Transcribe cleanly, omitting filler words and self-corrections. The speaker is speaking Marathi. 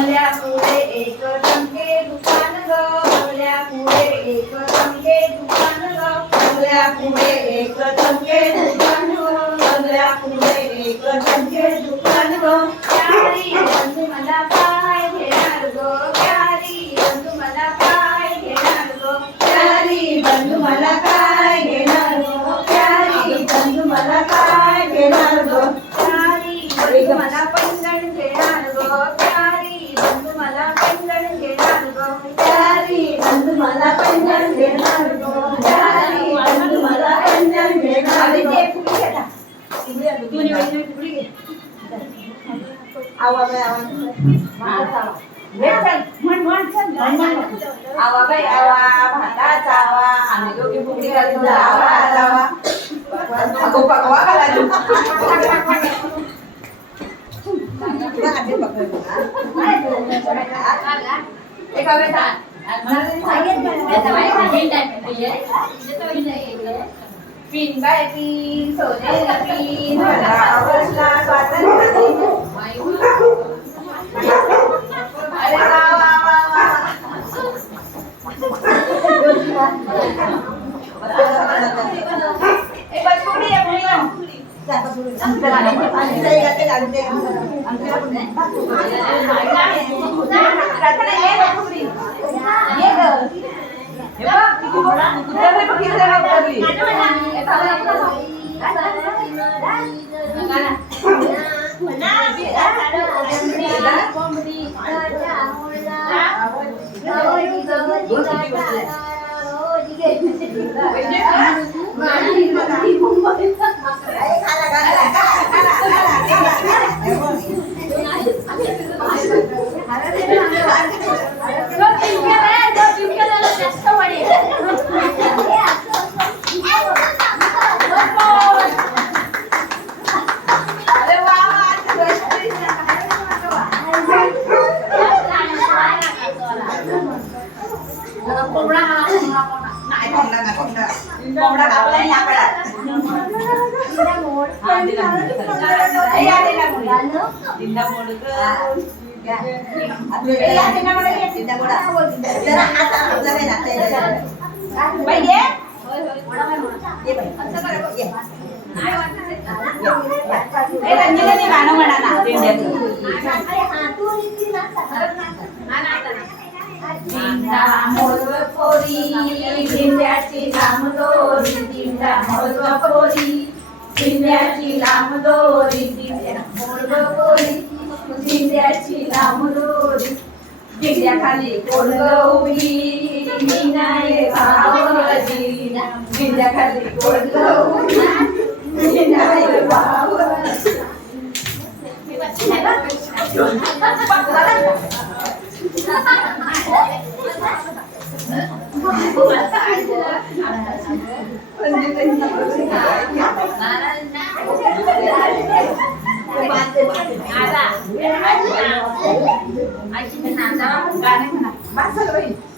बंगल्या पुढे एक टंके दुकान ग बंगल्या पुढे एक टंके दुकान ग बंगल्या पुढे एक टंके दुकान ग बंगल्या पुढे एक टंके दुकान ग प्यारी बंधू मला काय घेणार ग प्यारी बंधू मला काय घेणार ग प्यारी बंधू मला काय घेणार ग प्यारी बंधू मला काय घेणार ग प्यारी बंधू मला पैंजण घेणार ग प्यारी बंधू मला पैंजण घेणार ग प्यारी बंधू मला पैंजण घेणार ग प्यारी बंधू मला पैंजण घेणार ग आवाबाई आवा भाताचा आवा आम्ही दोघी फुगडी घालून आवा आवा अगो पकवा घालायला एका वेळेस पिन बाय पिन सोनेला पिन मला बसला स्वातंत्र्य अरे वा वा वा वा एक बार पुडी आहे पुडी खाली कोण गौरी मीनाये भावजी खाली कोण गौरी मीनाये भावजी गाणे म्हणा